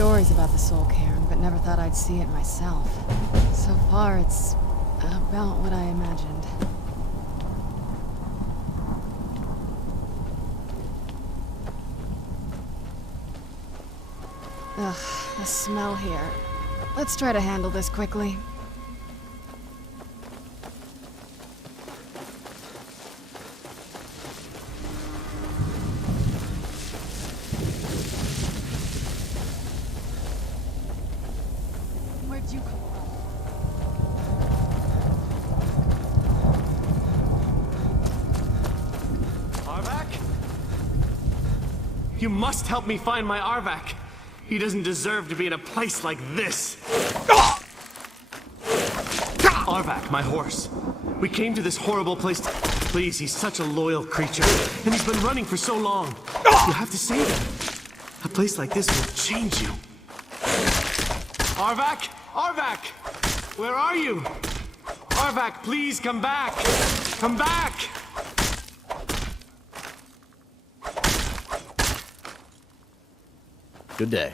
stories about the Soul Cairn, but never thought I'd see it myself. So far, it's about what I imagined. Ugh, the smell here. Let's try to handle this quickly. Where'd you come from? Arvak? You must help me find my Arvak. He doesn't deserve to be in a place like this. Arvak, my horse. We came to this horrible place to... Please, he's such a loyal creature, and he's been running for so long. You have to save him. A place like this will change you. Arvak! Arvak! Where are you? Arvak, please come back! Come back! Good day.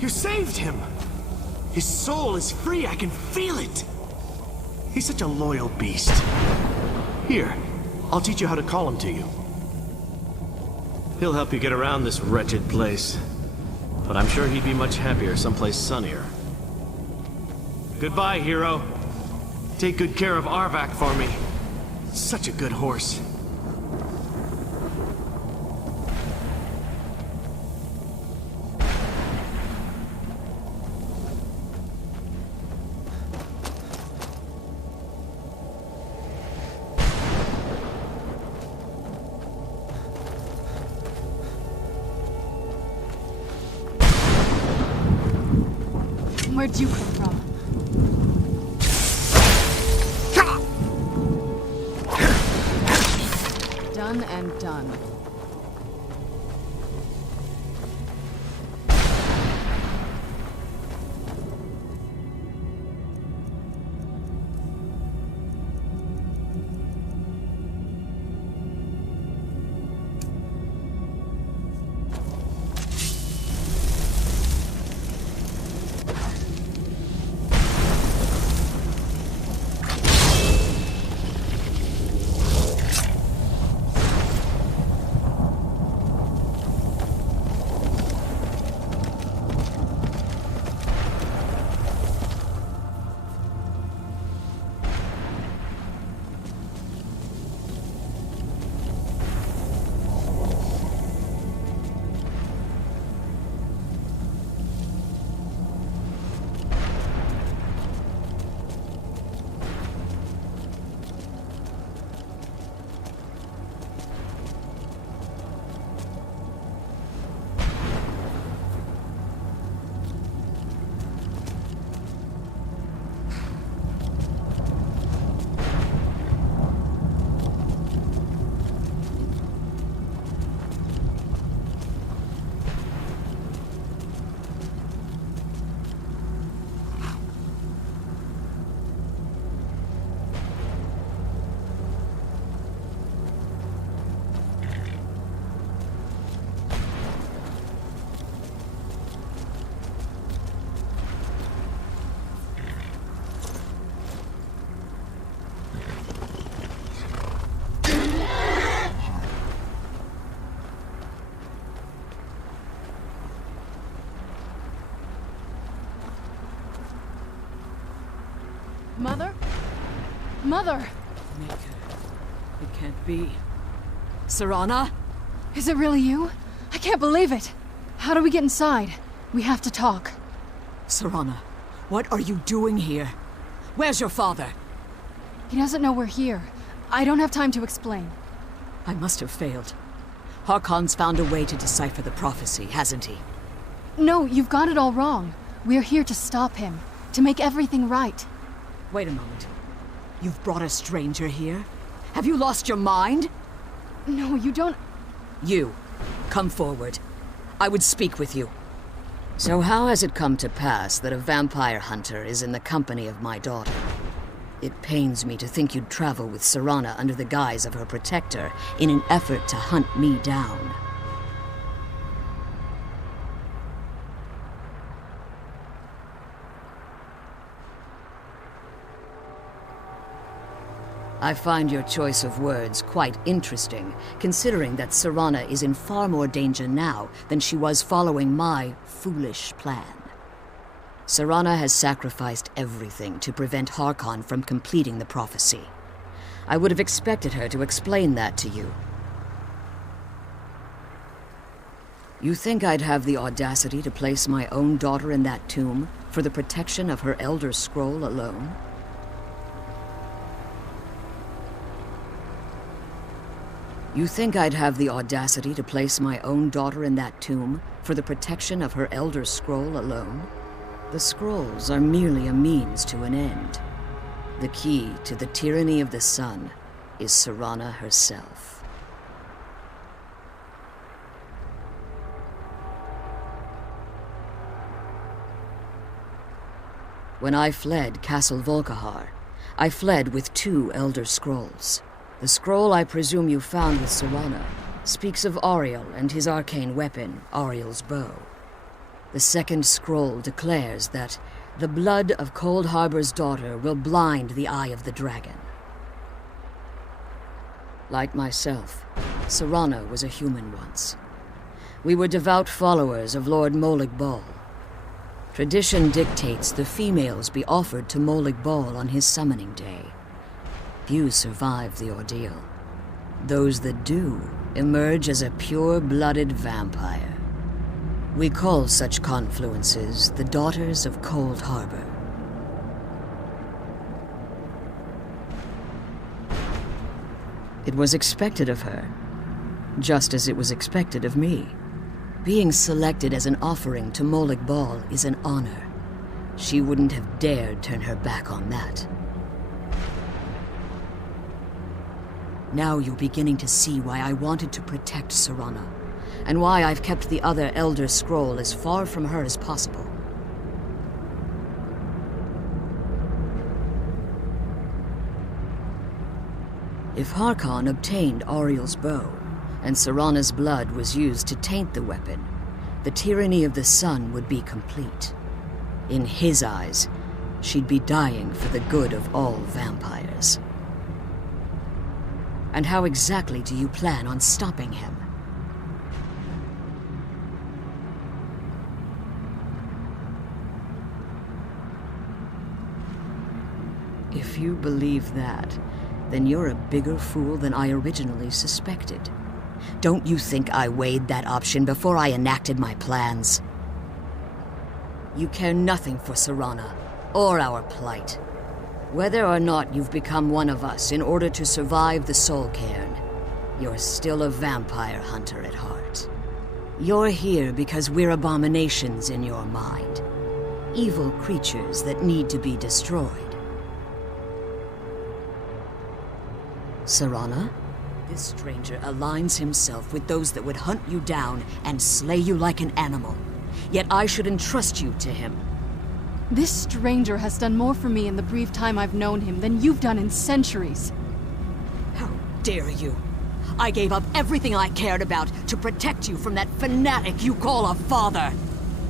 You saved him! His soul is free, I can feel it! He's such a loyal beast. Here, I'll teach you how to call him to you. He'll help you get around this wretched place. But I'm sure he'd be much happier someplace sunnier. Goodbye, hero. Take good care of Arvak for me. Such a good horse. Where'd you come from? Done and done. Mother? Mother! Maker, it can't be. Serana? Is it really you? I can't believe it! How do we get inside? We have to talk. Serana, what are you doing here? Where's your father? He doesn't know we're here. I don't have time to explain. I must have failed. Harkon's found a way to decipher the prophecy, hasn't he? No, you've got it all wrong. We're here to stop him, to make everything right. Wait a moment. You've brought a stranger here? Have you lost your mind? No, you don't... You, come forward. I would speak with you. So how has it come to pass that a vampire hunter is in the company of my daughter? It pains me to think you'd travel with Serana under the guise of her protector in an effort to hunt me down. I find your choice of words quite interesting, considering that Serana is in far more danger now than she was following my foolish plan. Serana has sacrificed everything to prevent Harkon from completing the prophecy. I would have expected her to explain that to you. You think I'd have the audacity to place my own daughter in that tomb for the protection of her Elder Scroll alone? You think I'd have the audacity to place my own daughter in that tomb for the protection of her Elder Scroll alone? The scrolls are merely a means to an end. The key to the tyranny of the sun is Serana herself. When I fled Castle Volkihar, I fled with 2 Elder Scrolls. The scroll I presume you found with Serana speaks of Auriel and his arcane weapon, Auriel's bow. The second scroll declares that the blood of Cold Harbor's daughter will blind the eye of the dragon. Like myself, Serana was a human once. We were devout followers of Lord Molig Bal. Tradition dictates the females be offered to Molig Bal on his summoning day. Few survive the ordeal. Those that do emerge as a pure-blooded vampire. We call such confluences the Daughters of Cold Harbor. It was expected of her, just as it was expected of me. Being selected as an offering to Molig Bal is an honor. She wouldn't have dared turn her back on that. Now you're beginning to see why I wanted to protect Serana, and why I've kept the other Elder Scroll as far from her as possible. If Harkon obtained Auriel's bow, and Serana's blood was used to taint the weapon, the tyranny of the sun would be complete. In his eyes, she'd be dying for the good of all vampires. And how exactly do you plan on stopping him? If you believe that, then you're a bigger fool than I originally suspected. Don't you think I weighed that option before I enacted my plans? You care nothing for Serana, or our plight. Whether or not you've become one of us in order to survive the Soul Cairn, you're still a vampire hunter at heart. You're here because we're abominations in your mind. Evil creatures that need to be destroyed. Serana? This stranger aligns himself with those that would hunt you down and slay you like an animal. Yet I should entrust you to him. This stranger has done more for me in the brief time I've known him than you've done in centuries. How dare you? I gave up everything I cared about to protect you from that fanatic you call a father.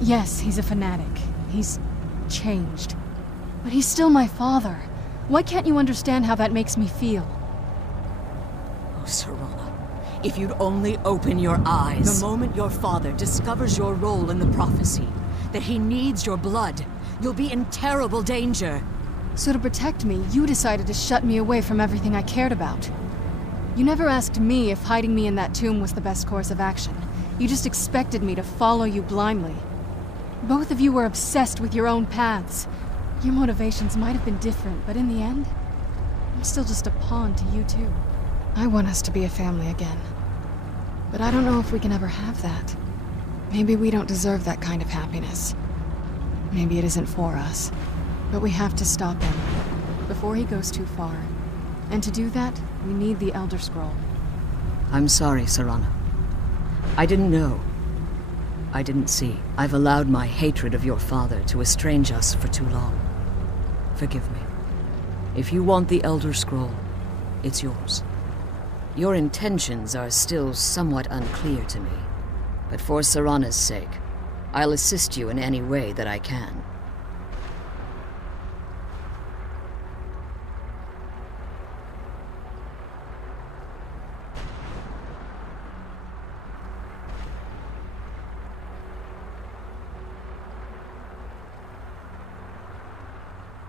Yes, he's a fanatic. He's changed. But he's still my father. Why can't you understand how that makes me feel? Oh, Serana, if you'd only open your eyes. The moment your father discovers your role in the prophecy, that he needs your blood, you'll be in terrible danger. So to protect me, you decided to shut me away from everything I cared about. You never asked me if hiding me in that tomb was the best course of action. You just expected me to follow you blindly. Both of you were obsessed with your own paths. Your motivations might have been different, but in the end, I'm still just a pawn to you too. I want us to be a family again. But I don't know if we can ever have that. Maybe we don't deserve that kind of happiness. Maybe it isn't for us. But we have to stop him before he goes too far. And to do that, we need the Elder Scroll. I'm sorry, Serana. I didn't know. I didn't see. I've allowed my hatred of your father to estrange us for too long. Forgive me. If you want the Elder Scroll, it's yours. Your intentions are still somewhat unclear to me, but for Serana's sake, I'll assist you in any way that I can.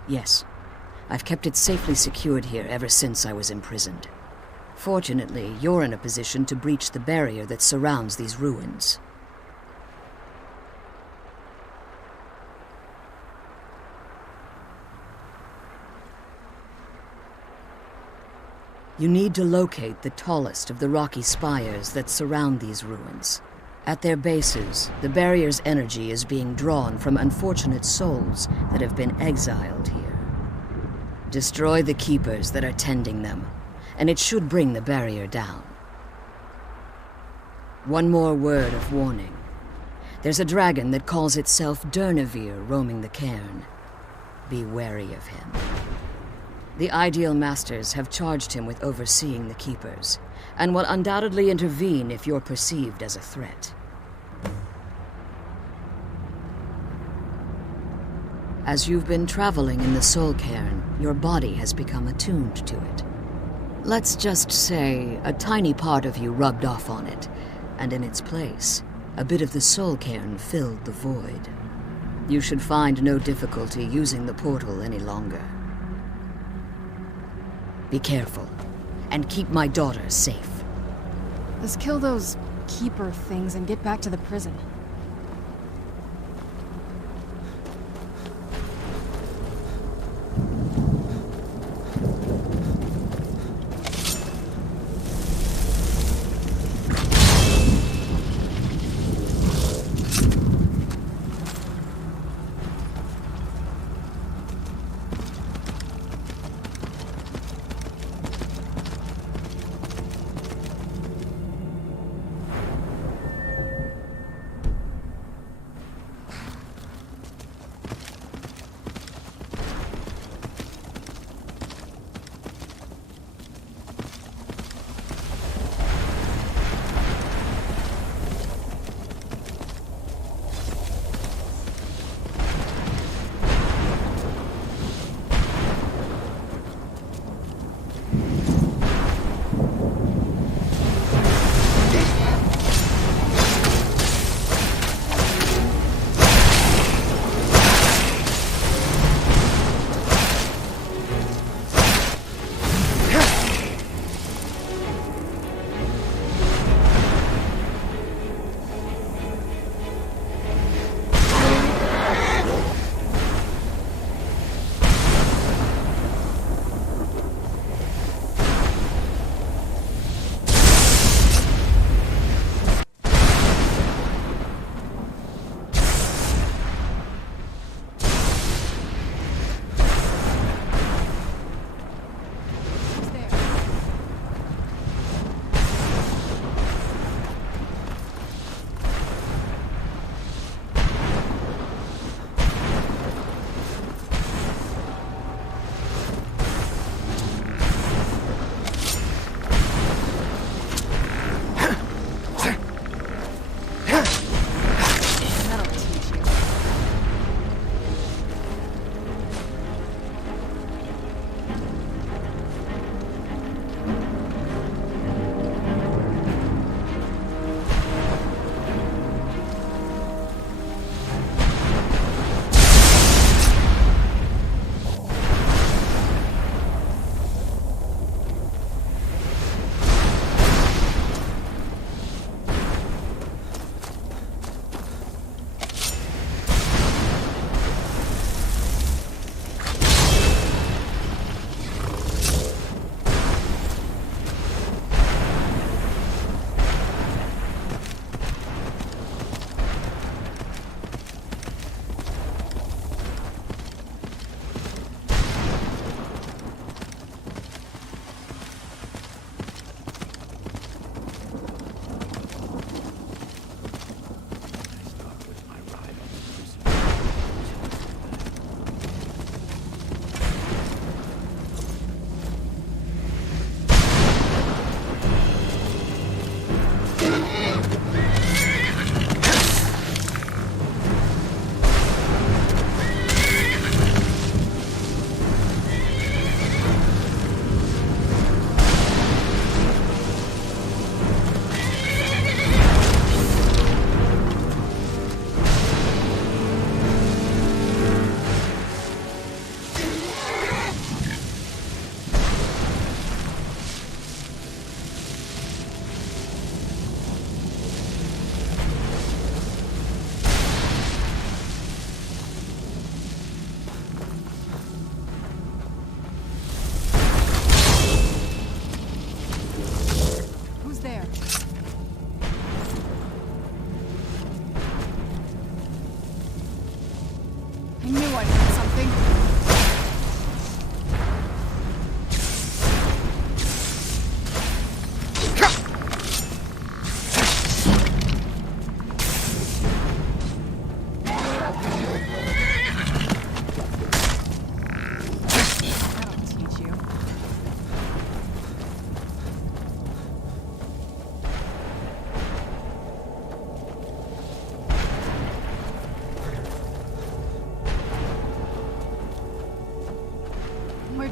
Yes, I've kept it safely secured here ever since I was imprisoned. Fortunately, you're in a position to breach the barrier that surrounds these ruins. You need to locate the tallest of the rocky spires that surround these ruins. At their bases, the barrier's energy is being drawn from unfortunate souls that have been exiled here. Destroy the keepers that are tending them, and it should bring the barrier down. One more word of warning. There's a dragon that calls itself Durnevere roaming the cairn. Be wary of him. The Ideal Masters have charged him with overseeing the keepers, and will undoubtedly intervene if you're perceived as a threat. As you've been traveling in the soul cairn, your body has become attuned to it. Let's just say a tiny part of you rubbed off on it, and in its place, a bit of the soul cairn filled the void. You should find no difficulty using the portal any longer. Be careful, and keep my daughter safe. Let's kill those keeper things and get back to the prison.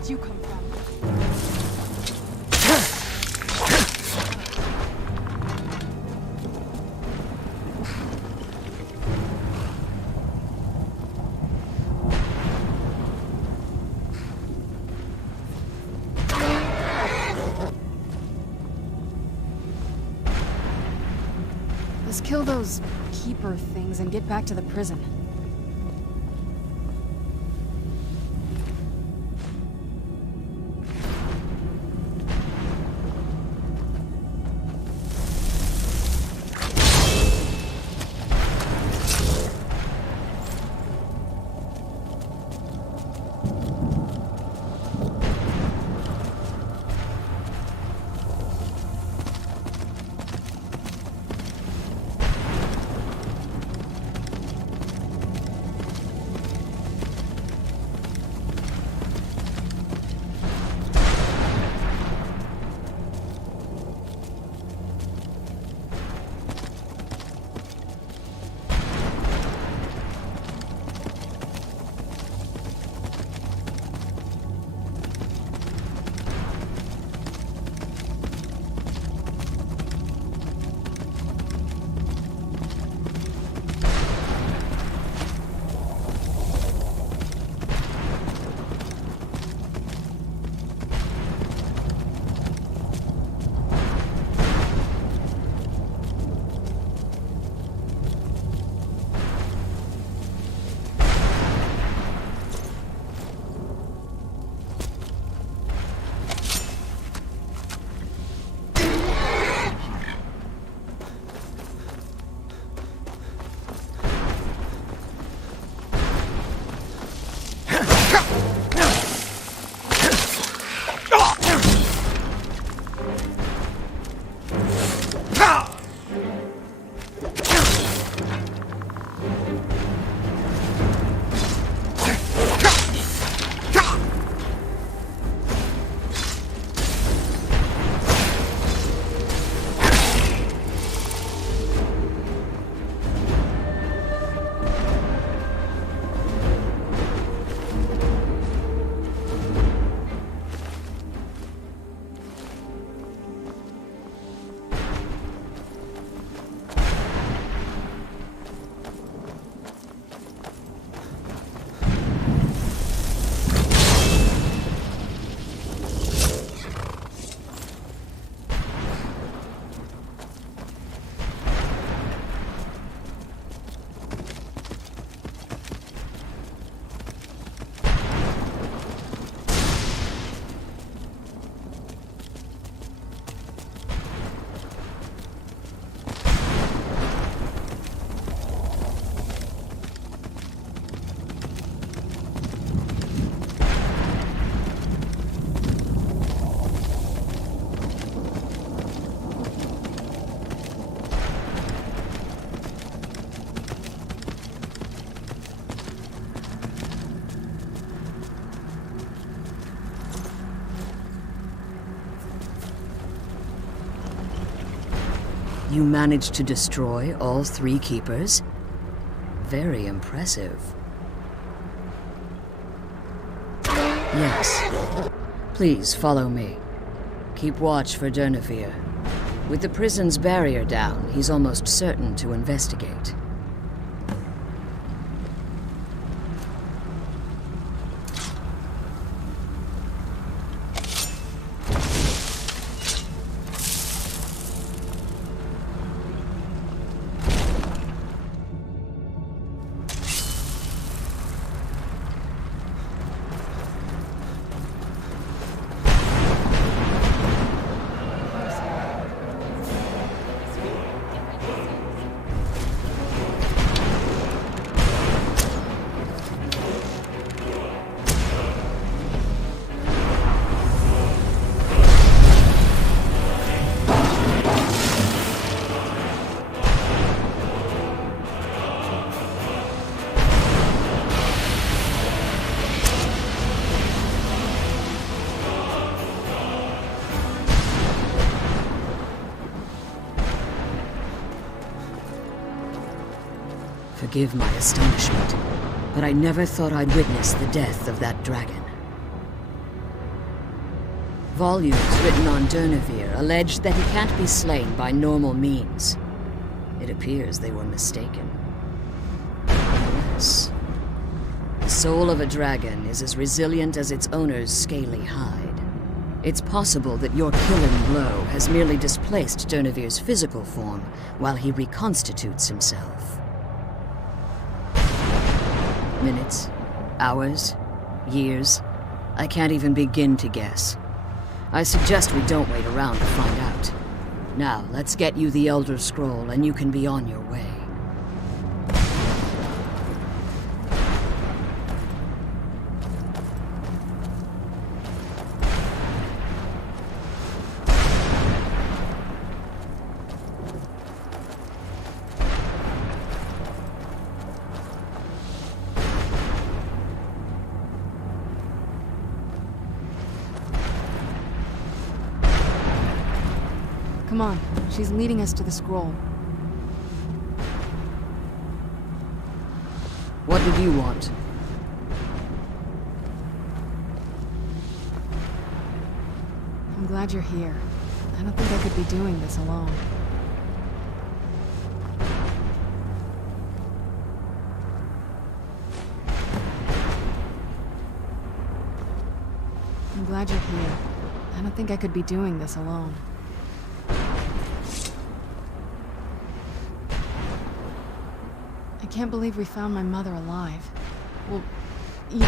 did you come from? Let's kill those keeper things and get back to the prison. You managed to destroy all 3 keepers? Very impressive. Yes. Please follow me. Keep watch for Durnevere. With the prison's barrier down, he's almost certain to investigate. Forgive my astonishment, but I never thought I'd witness the death of that dragon. Volumes written on Durnevere allege that he can't be slain by normal means. It appears they were mistaken. Yes. The soul of a dragon is as resilient as its owner's scaly hide. It's possible that your killing blow has merely displaced Durnevere's physical form while he reconstitutes himself. Minutes, hours, years, I can't even begin to guess. I suggest we don't wait around to find out. Now, let's get you the Elder Scroll and you can be on your way. Come on, she's leading us to the scroll. What did you want? I'm glad you're here. I don't think I could be doing this alone. I'm glad you're here. I don't think I could be doing this alone. I can't believe we found my mother alive. Well, yeah.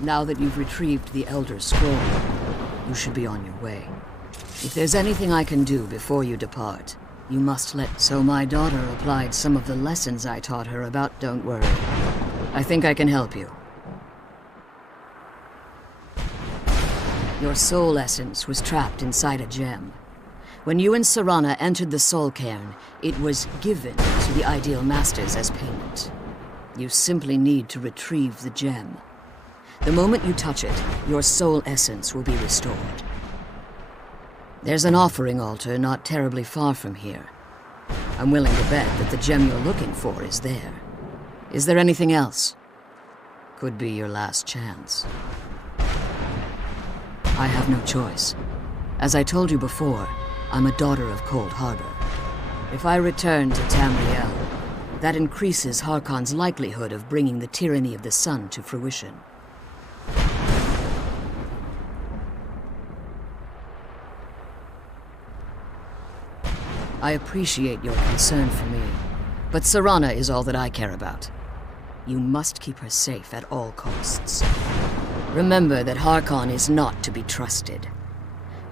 Now that you've retrieved the Elder Scroll, you should be on your way. If there's anything I can do before you depart, you must let... So my daughter applied some of the lessons I taught her about Don't Worry. I think I can help you. Your soul essence was trapped inside a gem. When you and Serana entered the Soul Cairn, it was given to the Ideal Masters as payment. You simply need to retrieve the gem. The moment you touch it, your soul essence will be restored. There's an offering altar not terribly far from here. I'm willing to bet that the gem you're looking for is there. Is there anything else? Could be your last chance. I have no choice. As I told you before, I'm a daughter of Cold Harbor. If I return to Tamriel, that increases Harkon's likelihood of bringing the tyranny of the sun to fruition. I appreciate your concern for me, but Serana is all that I care about. You must keep her safe at all costs. Remember that Harkon is not to be trusted.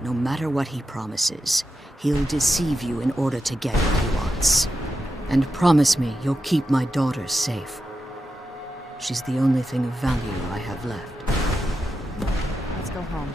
No matter what he promises, he'll deceive you in order to get what he wants. And promise me you'll keep my daughter safe. She's the only thing of value I have left. Let's go home.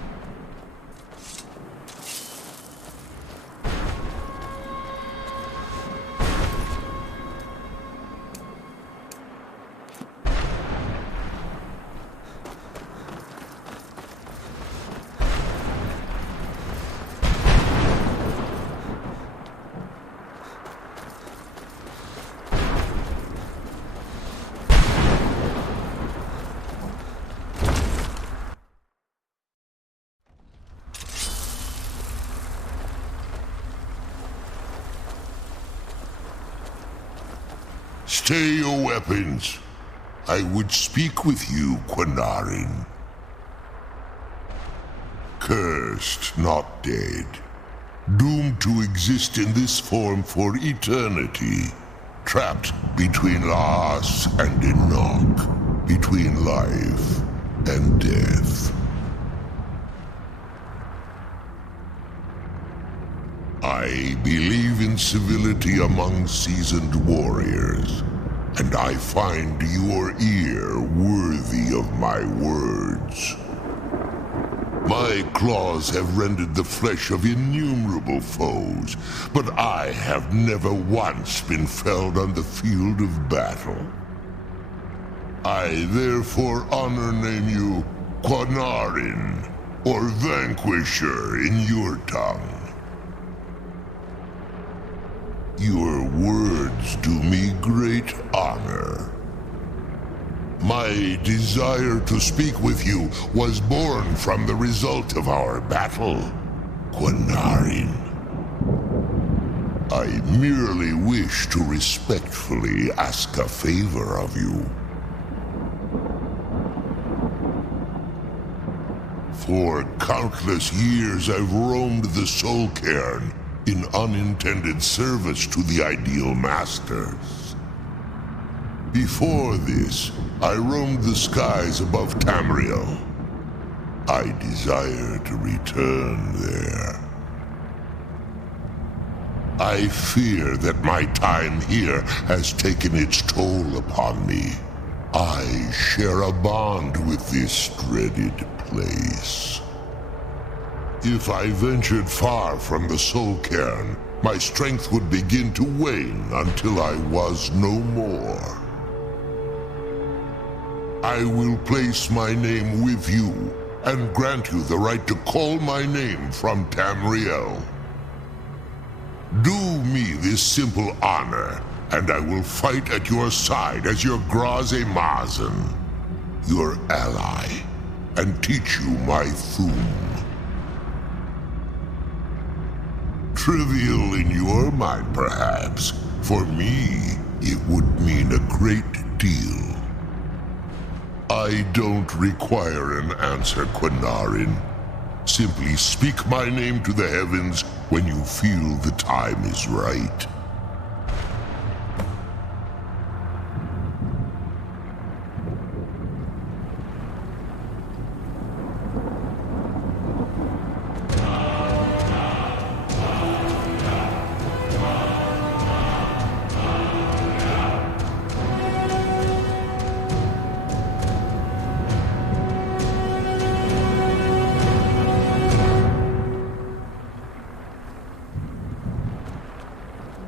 Stay your weapons. I would speak with you, Quanarin. Cursed, not dead. Doomed to exist in this form for eternity. Trapped between Laas and Enoch. Between life and death. I believe in civility among seasoned warriors, and I find your ear worthy of my words. My claws have rendered the flesh of innumerable foes, but I have never once been felled on the field of battle. I therefore honor name you Quanarin, or Vanquisher in your tongue. Your words do me great honor. My desire to speak with you was born from the result of our battle, Quinarin. I merely wish to respectfully ask a favor of you. For countless years I've roamed the Soul Cairn in unintended service to the Ideal Masters. Before this, I roamed the skies above Tamriel. I desire to return there. I fear that my time here has taken its toll upon me. I share a bond with this dreaded place. If I ventured far from the Soul Cairn, my strength would begin to wane until I was no more. I will place my name with you and grant you the right to call my name from Tamriel. Do me this simple honor, and I will fight at your side as your Graze Mazen, your ally, and teach you my Thum. Trivial in your mind, perhaps. For me, it would mean a great deal. I don't require an answer, Quinarin. Simply speak my name to the heavens when you feel the time is right.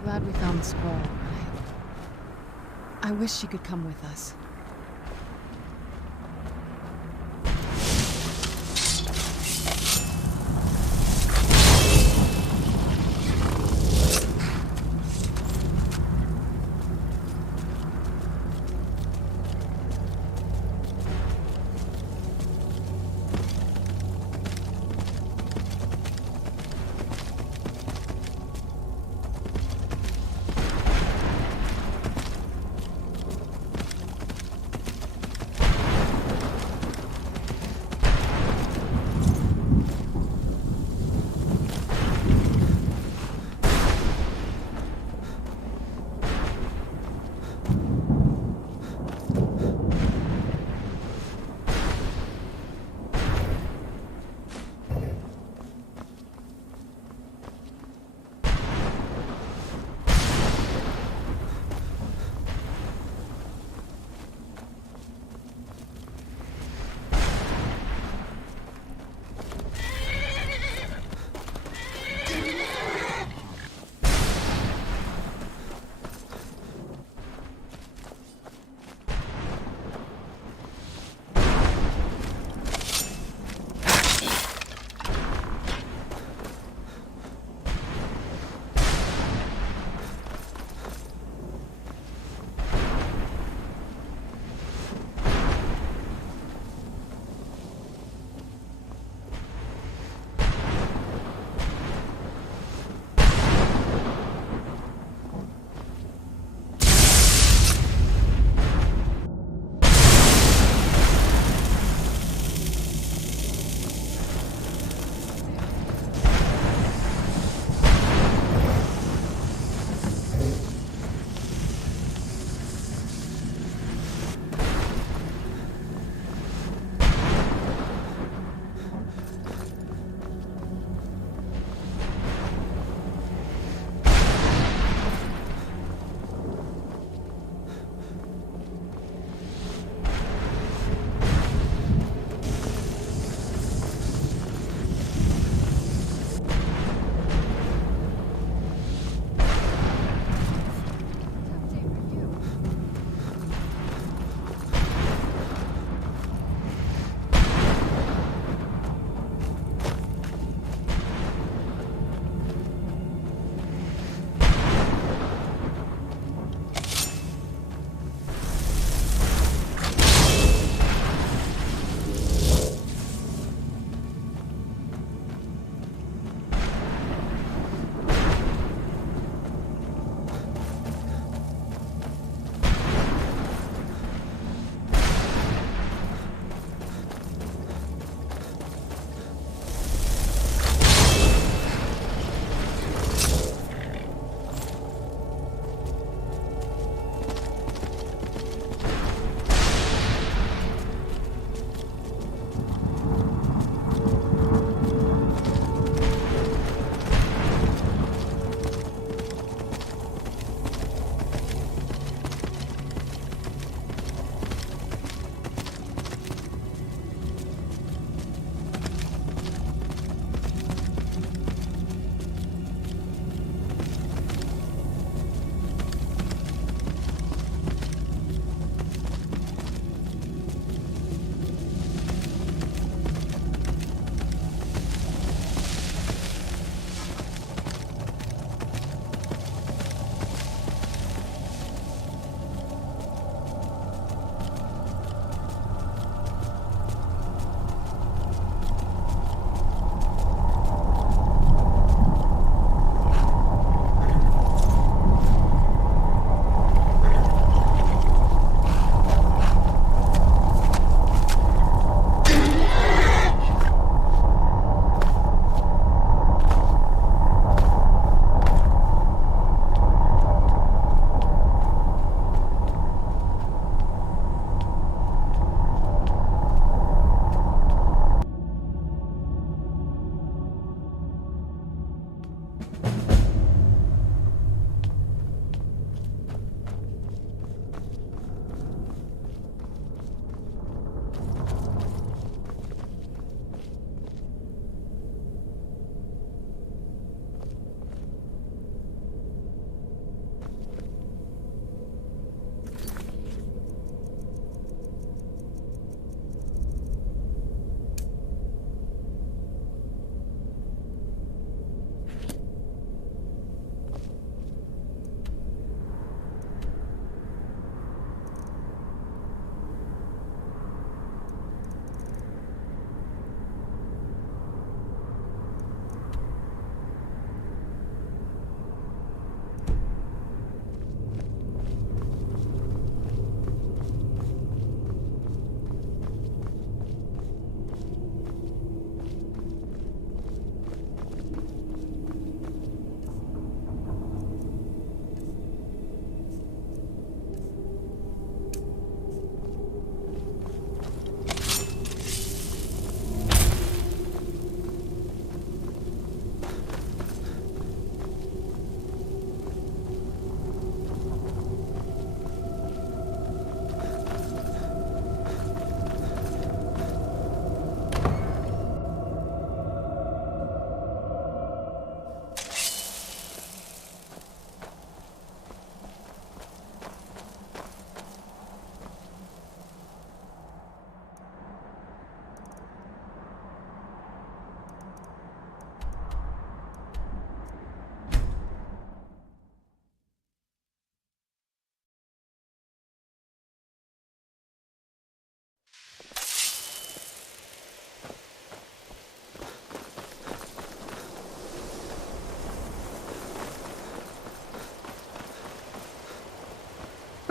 Glad we found the scroll. I wish she could come with us.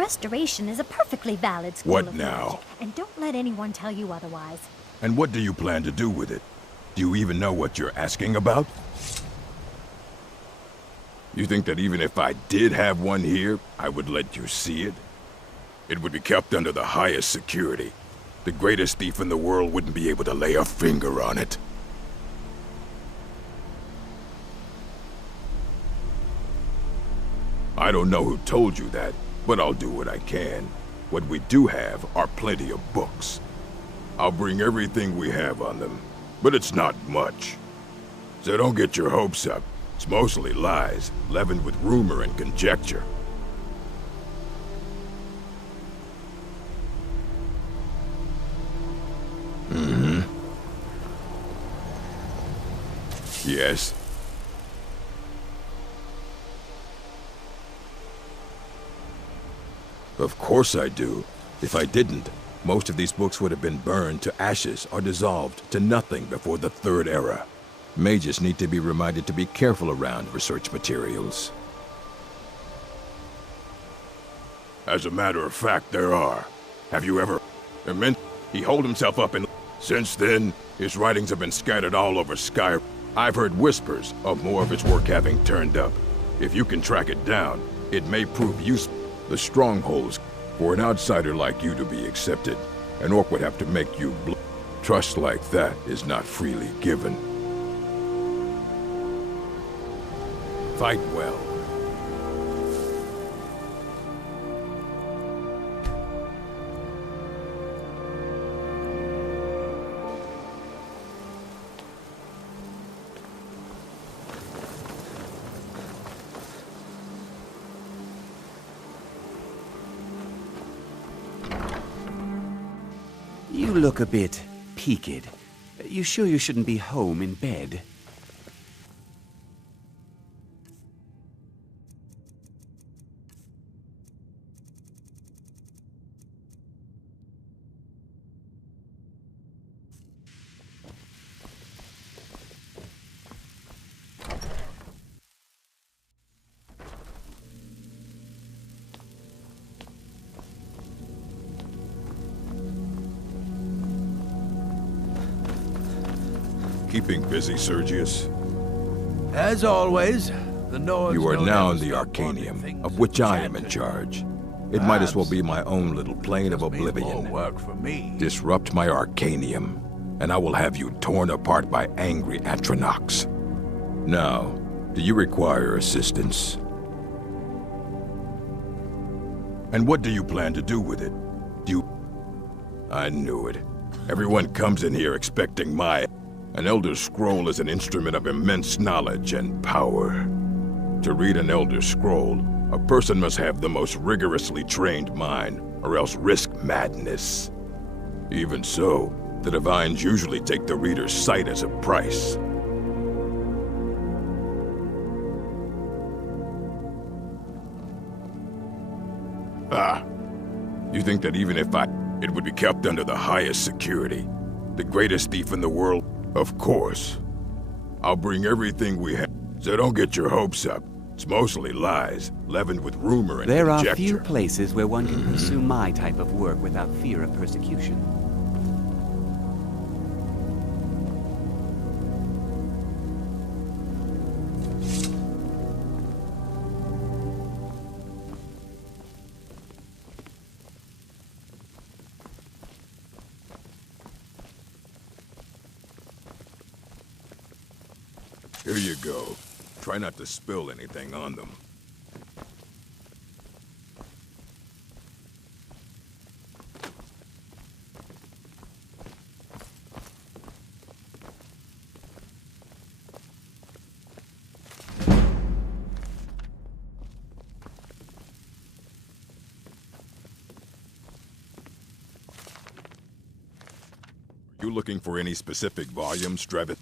Restoration is a perfectly valid school What of now? magic, and don't let anyone tell you otherwise. And what do you plan to do with it? Do you even know what you're asking about? You think that even if I did have one here, I would let you see it? It would be kept under the highest security. The greatest thief in the world wouldn't be able to lay a finger on it. I don't know who told you that, but I'll do what I can. What we do have are plenty of books. I'll bring everything we have on them, but it's not much. So don't get your hopes up. It's mostly lies, leavened with rumor and conjecture. Yes. Of course I do. If I didn't, most of these books would have been burned to ashes or dissolved to nothing before the Third Era. Mages need to be reminded to be careful around research materials. As a matter of fact, there are. Have you ever... He holed himself up in... Since then, his writings have been scattered all over Skyrim. I've heard whispers of more of his work having turned up. If you can track it down, it may prove useful. The strongholds, for an outsider like you to be accepted, an orc would have to make you Trust like that is not freely given. Fight well. You look a bit peaked. You sure you shouldn't be home in bed? Keeping busy, Sergius? As always, the Nords You are don't now ever in the stop wanting Arcanium, things of which I am in enchanted. charge. It might as well be my Perhaps own little plane of this means more oblivion. work for me. Disrupt my Arcanium, and I will have you torn apart by angry Atronachs. Now, do you require assistance? And what do you plan to do with it? I knew it. Everyone comes in here expecting An Elder Scroll is an instrument of immense knowledge and power. To read an Elder Scroll, a person must have the most rigorously trained mind, or else risk madness. Even so, the Divines usually take the reader's sight as a price. You think that even if it would be kept under the highest security? The greatest thief in the world? Of course. I'll bring everything we have, so don't get your hopes up. It's mostly lies, leavened with rumor and There are conjecture. few places where one can pursue my type of work without fear of persecution. Here you go. Try not to spill anything on them. Are you looking for any specific volumes, Travis?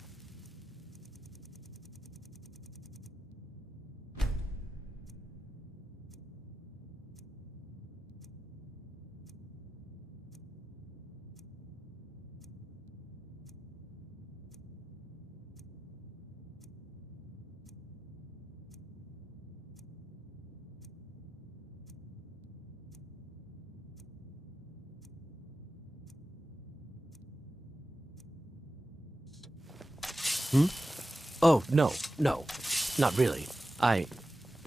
Oh, no, not really.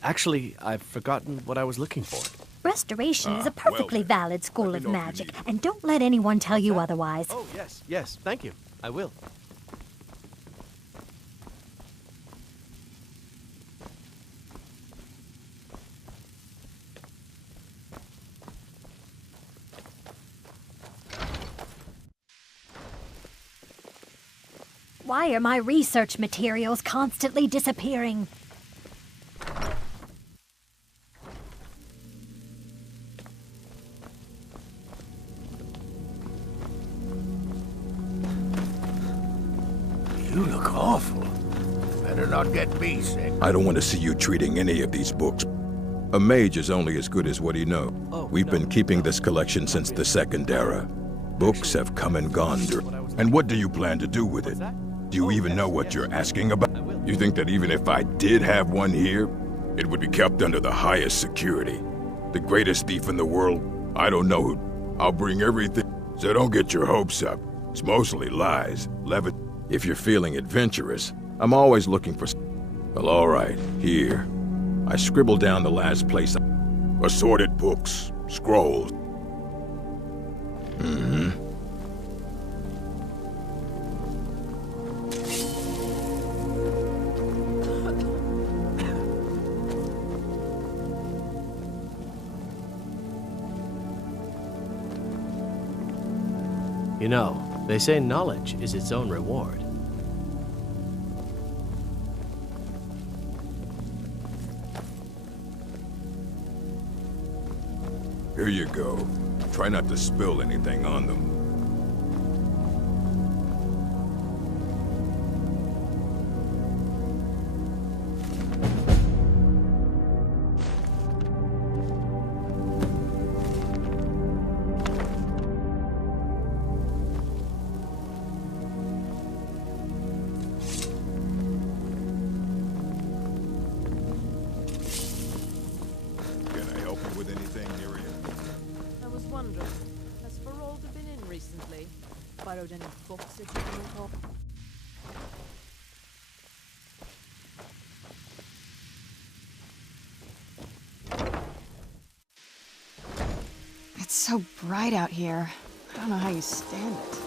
Actually, I've forgotten what I was looking for. Restoration is a perfectly valid school of magic, and don't let anyone tell you otherwise. Oh, yes, thank you. I will. Why are my research materials constantly disappearing? You look awful. Better not get me sick. I don't want to see you treating any of these books. A mage is only as good as what he knows. We've been keeping this collection since the Second Era. Books have come and gone. And what do you plan to do with it? Do you even know what you're asking about? You think that even if I did have one here, it would be kept under the highest security? The greatest thief in the world? I don't know who. I'll bring everything. So don't get your hopes up. It's mostly lies. If you're feeling adventurous, I'm always looking for... Well, all right, here. I scribbled down the last place. Assorted books, scrolls. You know, they say knowledge is its own reward. Here you go. Try not to spill anything on them. Borrowed any books that you can talk? It's so bright out here. I don't know how you stand it.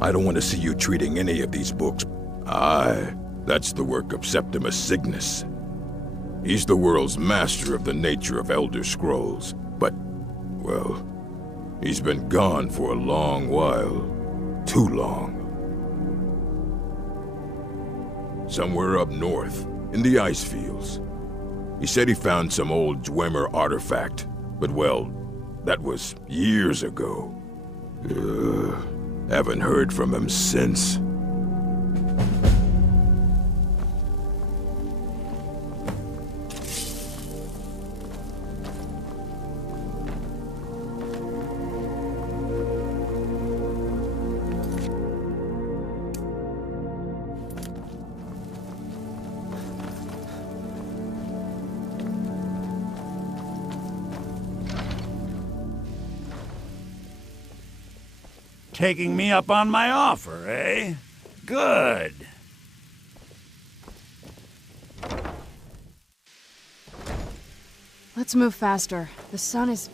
I don't want to see you treating any of these books. Aye, that's the work of Septimus Cygnus. He's the world's master of the nature of Elder Scrolls, but, well, he's been gone for a long while. Too long. Somewhere up north, in the ice fields. He said he found some old Dwemer artifact, but well, that was years ago. Haven't heard from him since. Taking me up on my offer, eh? Good. Let's move faster. The sun is...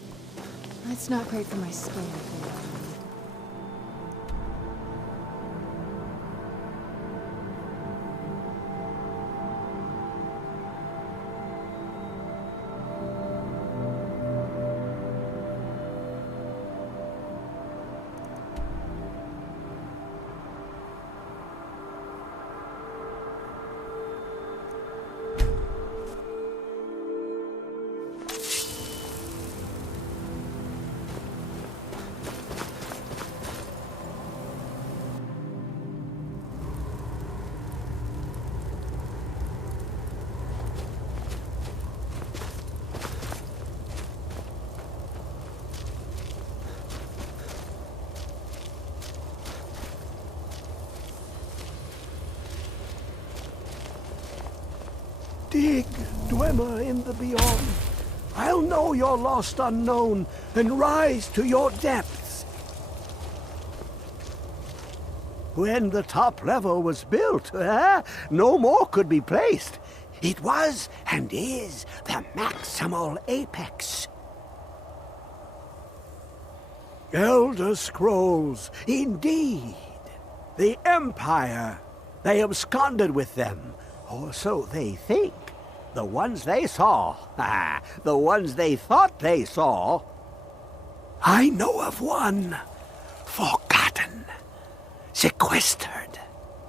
It's not great for my skin. Dig, Dwemer in the beyond. I'll know your lost unknown and rise to your depths. When the top level was built, no more could be placed. It was and is the maximal apex. Elder Scrolls, indeed. The Empire. They absconded with them, or so they think. The ones they saw, the ones they thought they saw. I know of one, forgotten, sequestered.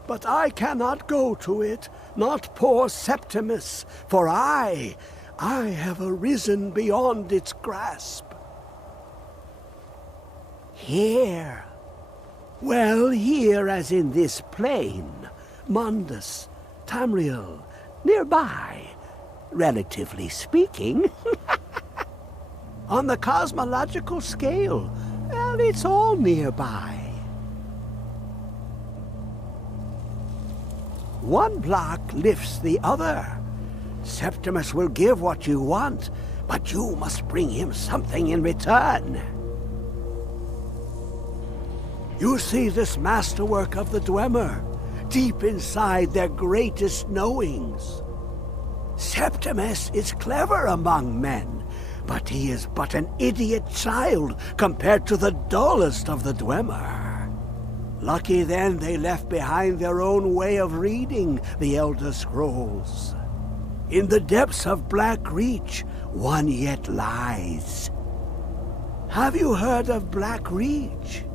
But I cannot go to it, not poor Septimus, for I have arisen beyond its grasp. Here. Well, here as in this plain, Mundus, Tamriel, nearby, relatively speaking. On the cosmological scale, well, it's all nearby. One block lifts the other. Septimus will give what you want, but you must bring him something in return. You see this masterwork of the Dwemer, deep inside their greatest knowings. Septimus is clever among men, but he is but an idiot child compared to the dullest of the Dwemer. Lucky then they left behind their own way of reading the Elder Scrolls. In the depths of Black Reach, one yet lies. Have you heard of Black Reach?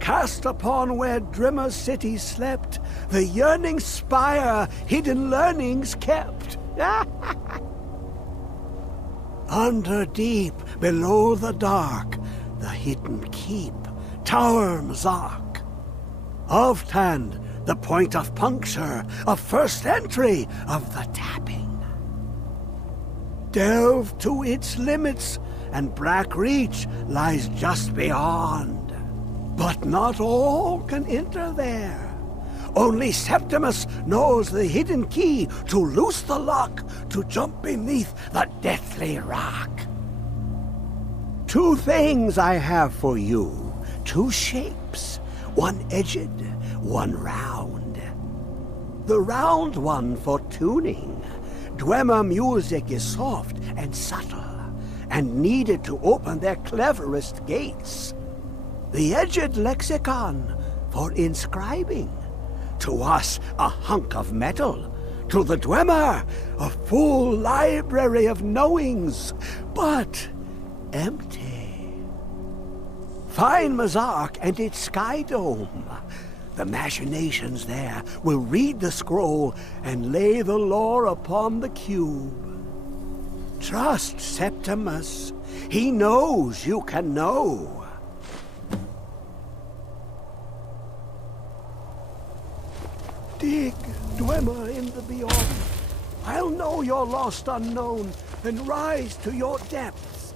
Cast upon where Drimmer's city slept, the yearning spire hidden learnings kept. Under deep, below the dark, the hidden keep, Tower Mzark. Oftand, the point of puncture, of first entry, of the tapping. Delve to its limits, and Black Reach lies just beyond. But not all can enter there. Only Septimus knows the hidden key to loose the lock, to jump beneath the deathly rock. Two things I have for you, two shapes, one edged, one round. The round one for tuning. Dwemer music is soft and subtle, and needed to open their cleverest gates. The edged lexicon for inscribing. To us, a hunk of metal. To the Dwemer, a full library of knowings, but empty. Find Mzark and its sky dome. The machinations there will read the scroll and lay the lore upon the cube. Trust Septimus. He knows you can know. Dig, Dwemer in the beyond. I'll know your lost unknown and rise to your depths.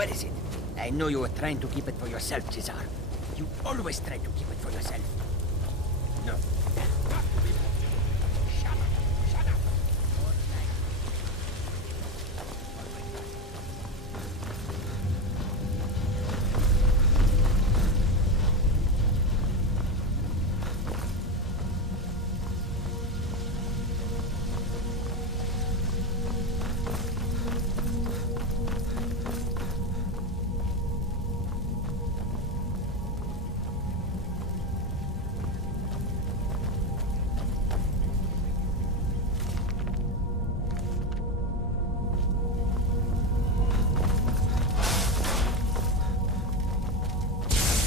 Where is it? I know you were trying to keep it for yourself, Cesar. You always try to keep it for yourself. No. Shut up. Shut up.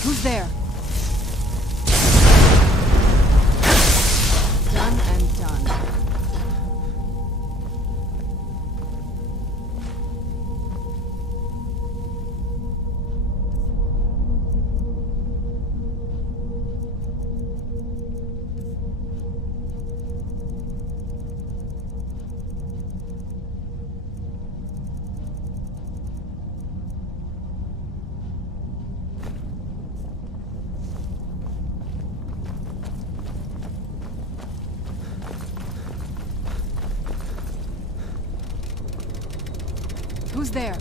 Who's there? Done and done. Who's there?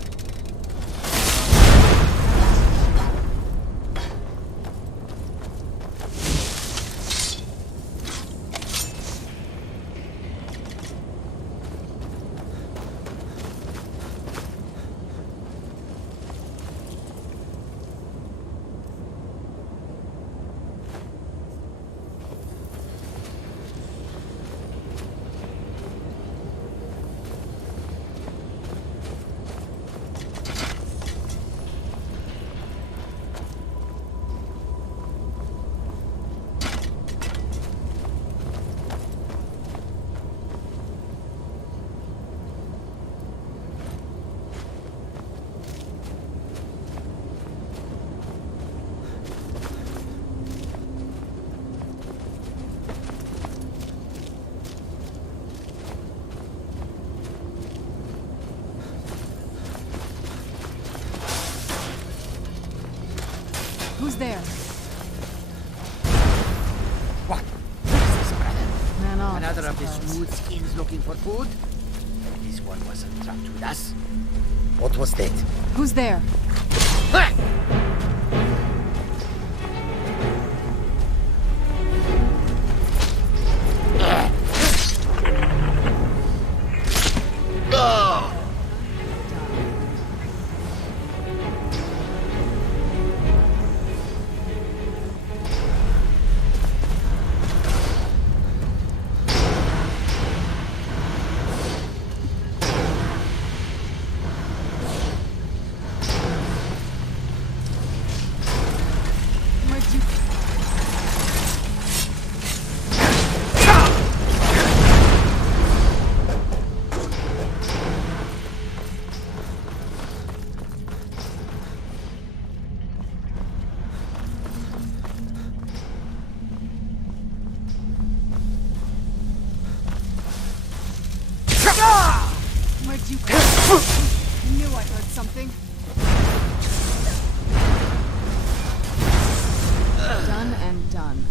Who's there? What? What is this, brother? Man off, Another I of the suppose. smooth skins looking for food? This one wasn't trapped with us. What was that? Who's there? Ah! Where'd you go? I knew I heard something. Done and done.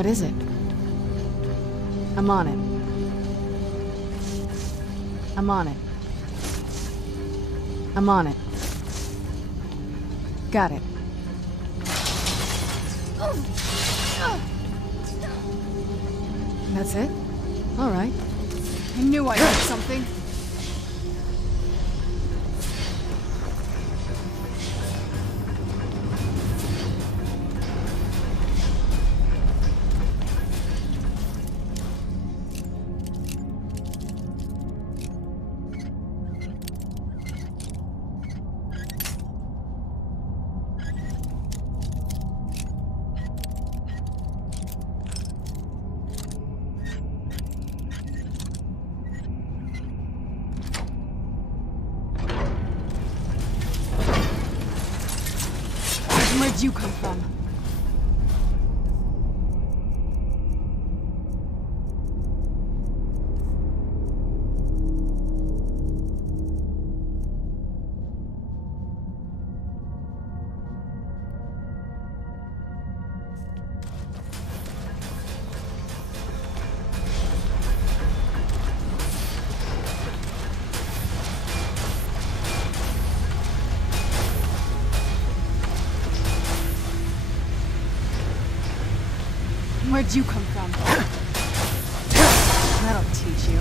What is it? I'm on it. I'm on it. I'm on it. Got it. That's it? All right. I knew I heard something. Where'd you come from? Where'd you come from? That'll teach you.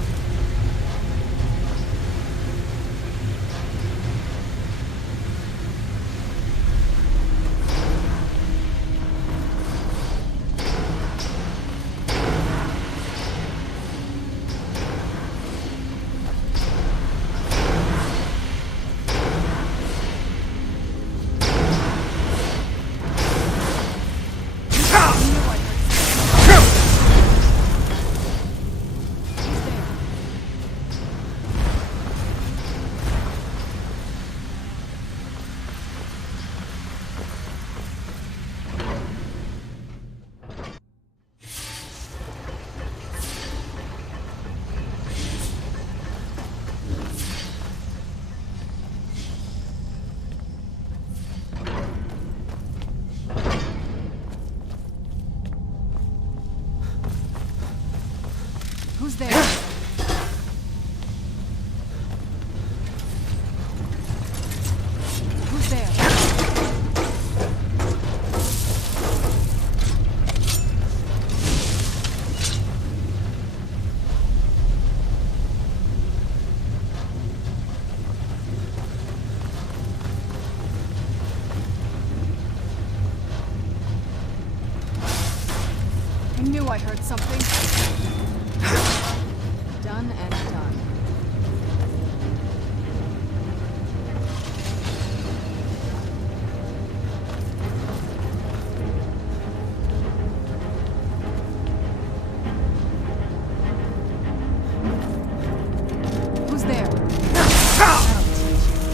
Who's there? Who's there? I knew I heard something. Done and done. Who's there? That'll teach you.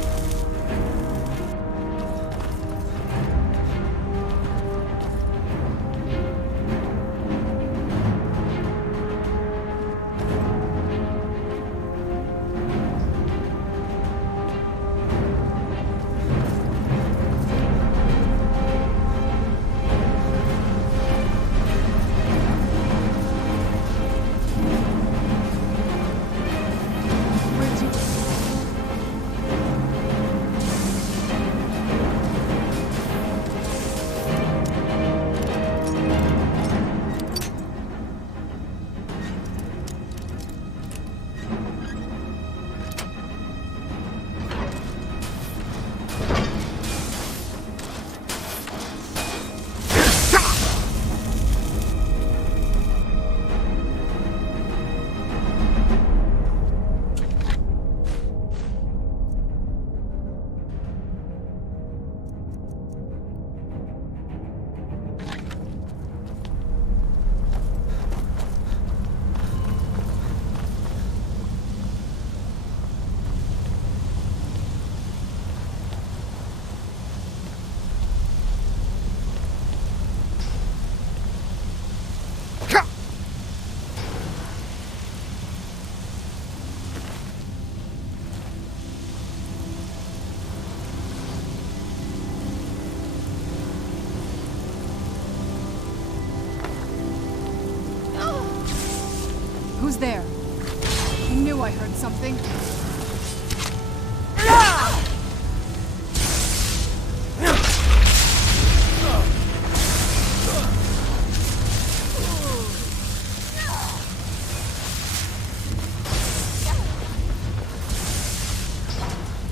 I heard something.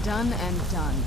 Done and done.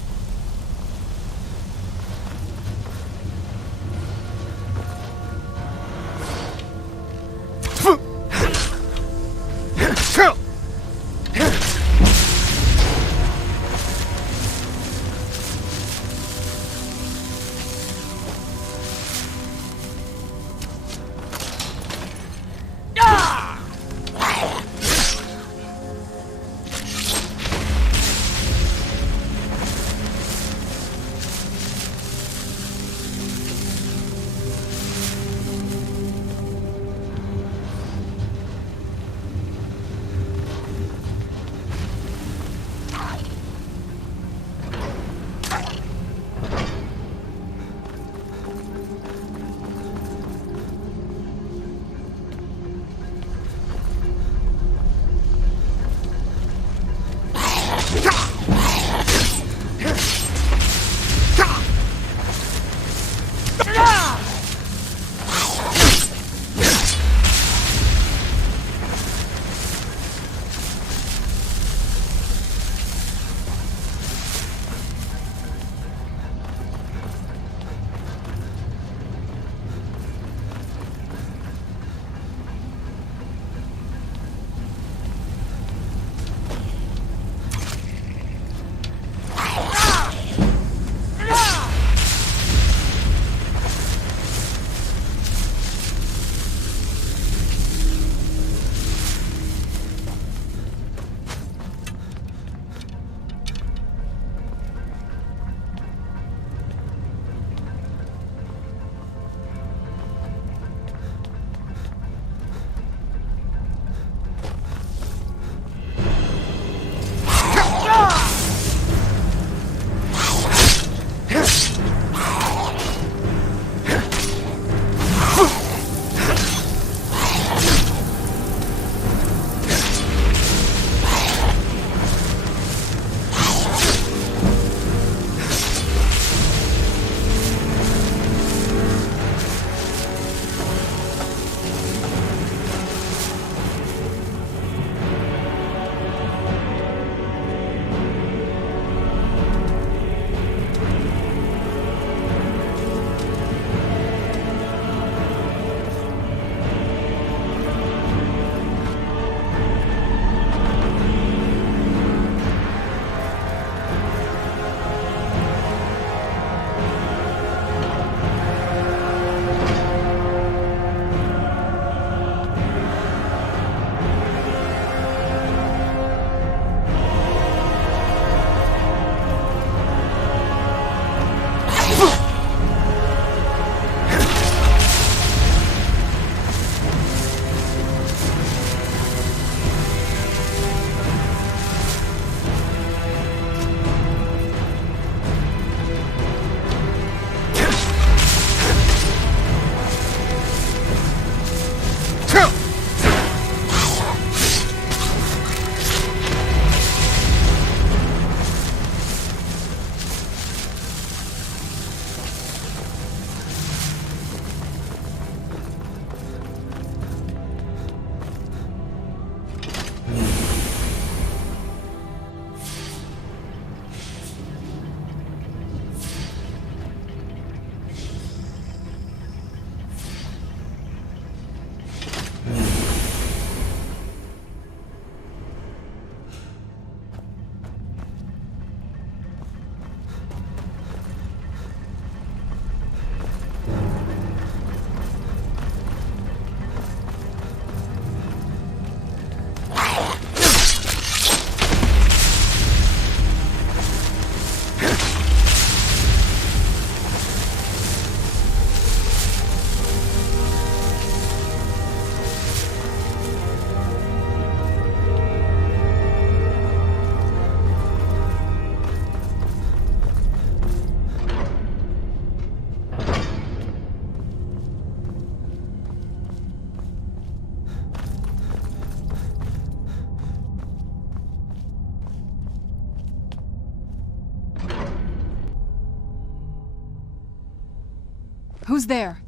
Who's there?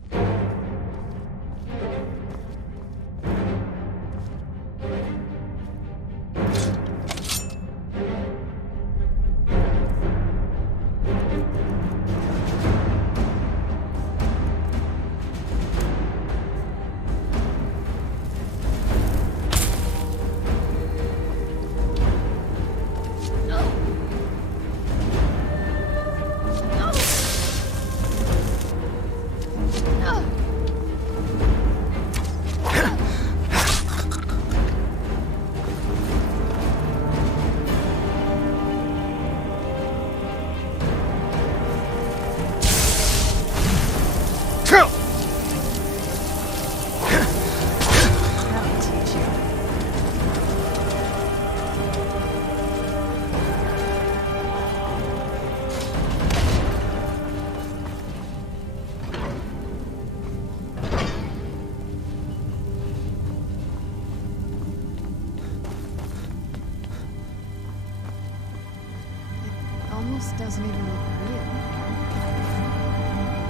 Almost doesn't even look real.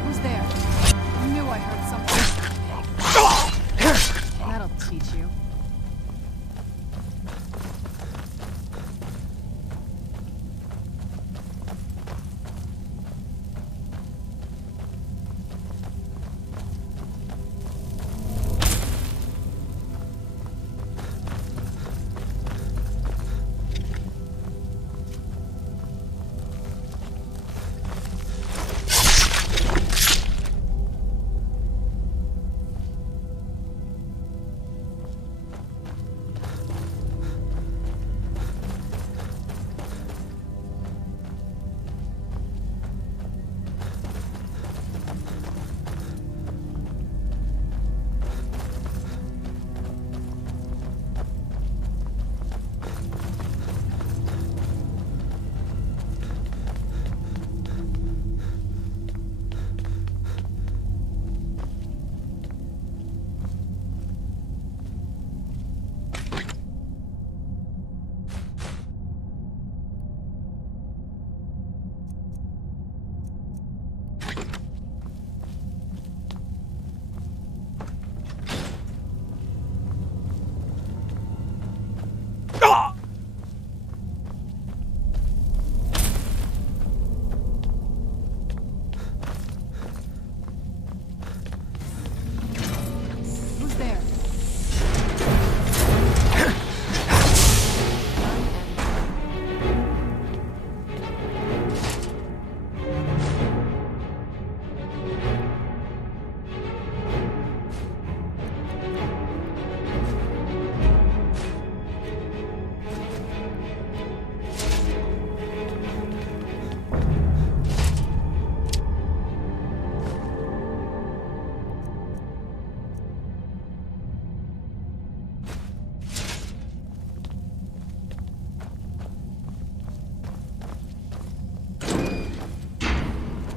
Who's there? I knew I heard something. That'll teach you.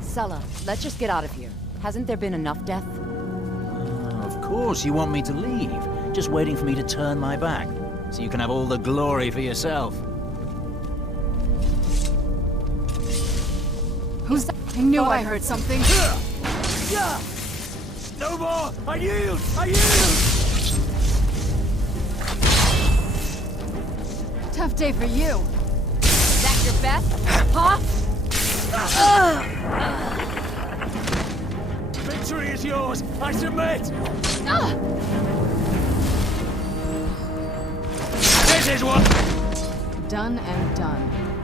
Sulla, let's just get out of here. Hasn't there been enough death? Of course you want me to leave. Just waiting for me to turn my back, so you can have all the glory for yourself. Who's that? I knew I heard something. No more! I yield! I yield! Tough day for you. Is that your best? Huh? Victory is yours! I submit! This is what... Done and done.